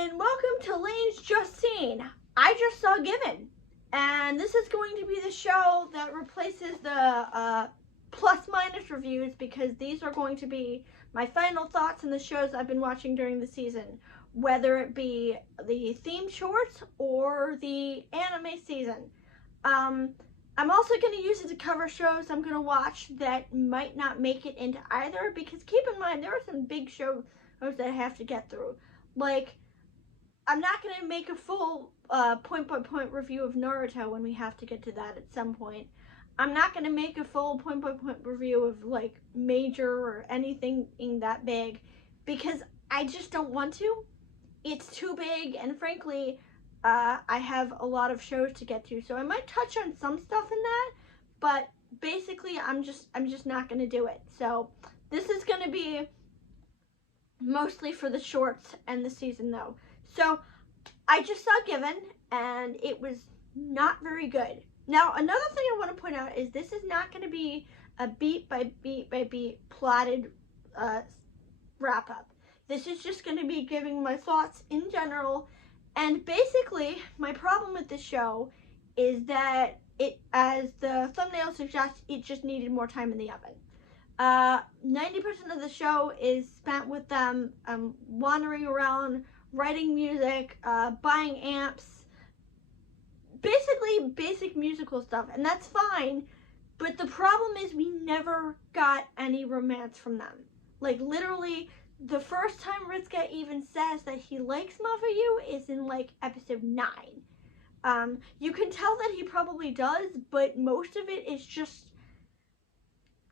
and welcome to Laine's Just Seen. I just saw Given, and this is going to be the show that replaces the plus minus reviews, because these are going to be my final thoughts on the shows I've been watching during the season, whether it be the themed shorts or the anime season. I'm also going to use it to cover shows I'm going to watch that might not make it into either, because keep in mind, there are some big shows that I have to get through. Like, I'm not going to make a full point-by-point review of Naruto when we have to get to that at some point. I'm not going to make a full point-by-point review of, like, Major or anything that big, because I just don't want to. It's too big, and frankly, I have a lot of shows to get to, so I might touch on some stuff in that, but basically, I'm just not going to do it. So, this is going to be mostly for the shorts and the season, though. So, I just saw Given, and it was not very good. Now, another thing I want to point out is this is not going to be a beat by beat by beat plotted wrap up. This is just going to be giving my thoughts in general, and basically, my problem with this show is that it, as the thumbnail suggests, it just needed more time in the oven. 90% of the show is spent with them wandering around, writing music, buying amps, basically basic musical stuff, and that's fine, but the problem is we never got any romance from them. Like, literally, the first time Ritsuka even says that he likes Mafuyu is in, like, episode 9. You can tell that he probably does, but most of it is just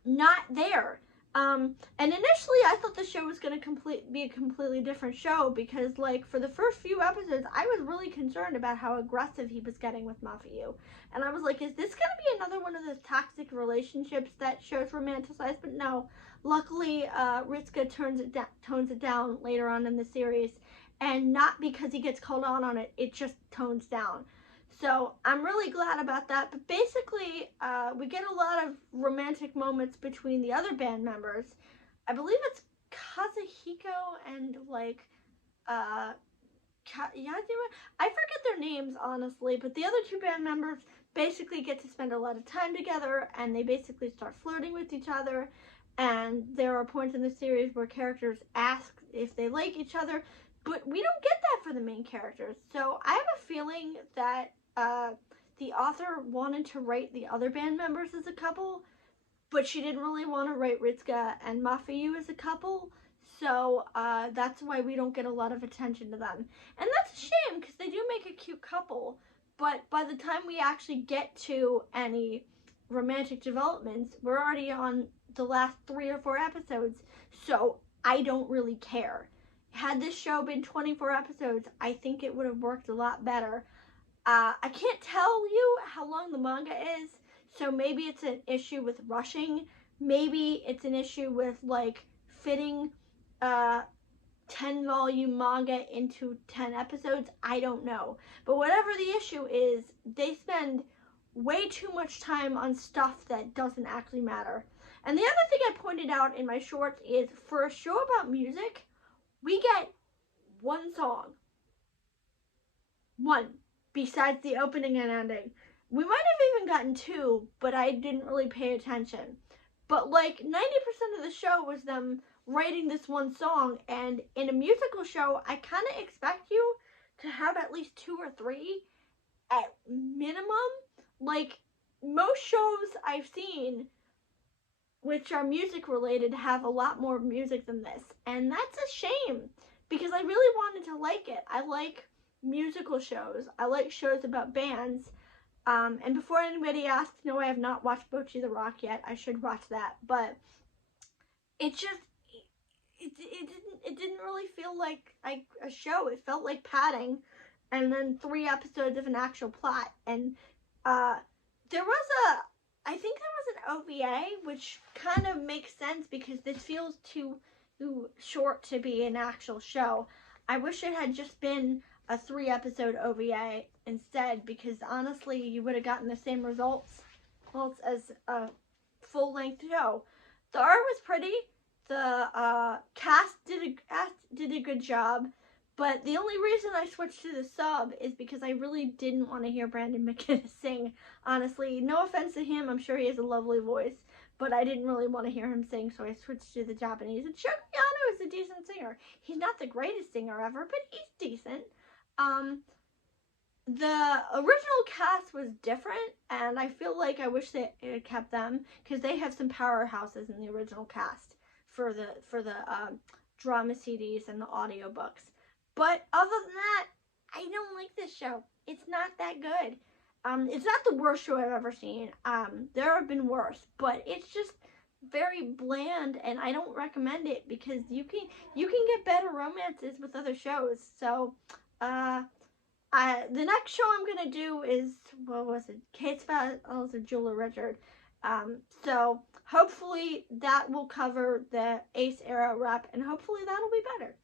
not there. And initially I thought the show was going to be a completely different show, because, like, for the first few episodes, I was really concerned about how aggressive he was getting with Mafuyu. And I was like, is this going to be another one of those toxic relationships that shows romanticize? But no, luckily, Ritsuka tones it down later on in the series, and not because he gets called on it, it just tones down. So I'm really glad about that. But basically, we get a lot of romantic moments between the other band members. I believe it's Kazuhiko and, like, Yajima. I forget their names, honestly, but the other two band members basically get to spend a lot of time together, and they basically start flirting with each other. And there are points in the series where characters ask if they like each other, but we don't get that for the main characters. So I have a feeling that the author wanted to write the other band members as a couple, but she didn't really want to write Ritsuka and Mafuyu as a couple, so that's why we don't get a lot of attention to them. And that's a shame, because they do make a cute couple, but by the time we actually get to any romantic developments, we're already on the last 3 or 4 episodes, so I don't really care. Had this show been 24 episodes, I think it would have worked a lot better. I can't tell you how long the manga is, so maybe it's an issue with rushing. Maybe it's an issue with, like, fitting 10-volume manga into 10 episodes. I don't know. But whatever the issue is, they spend way too much time on stuff that doesn't actually matter. And the other thing I pointed out in my shorts is, for a show about music, we get one song. One. Besides the opening and ending. We might have even gotten 2, but I didn't really pay attention. But, like, 90% of the show was them writing this one song, and in a musical show, I kind of expect you to have at least 2 or 3 at minimum. Like, most shows I've seen which are music related have a lot more music than this, and that's a shame, because I really wanted to like it. I like musical shows. I like shows about bands. And before anybody asks, no, I have not watched Bocchi the Rock yet. I should watch that. But it just, it didn't really feel like a show. It felt like padding, and then 3 episodes of an actual plot. And I think there was an OVA, which kind of makes sense, because this feels too short to be an actual show. I wish it had just been a 3-episode OVA instead, because honestly, you would have gotten the same results as a full-length show. The art was pretty. The cast did a good job. But the only reason I switched to the sub is because I really didn't want to hear Brandon McKenna sing. Honestly, no offense to him, I'm sure he has a lovely voice, but I didn't really want to hear him sing, so I switched to the Japanese. And Shogun is a decent singer. He's not the greatest singer ever, but he's decent. The original cast was different, and I feel like I wish they had kept them, because they have some powerhouses in the original cast for the drama CDs and the audiobooks. But other than that, I don't like this show. It's not that good. It's not the worst show I've ever seen. There have been worse, but it's just very bland, and I don't recommend it, because you can get better romances with other shows. So, the next show I'm gonna do is, what was it? Kate's Files of Julia Richard. So hopefully that will cover the Ace era rep, and hopefully that'll be better.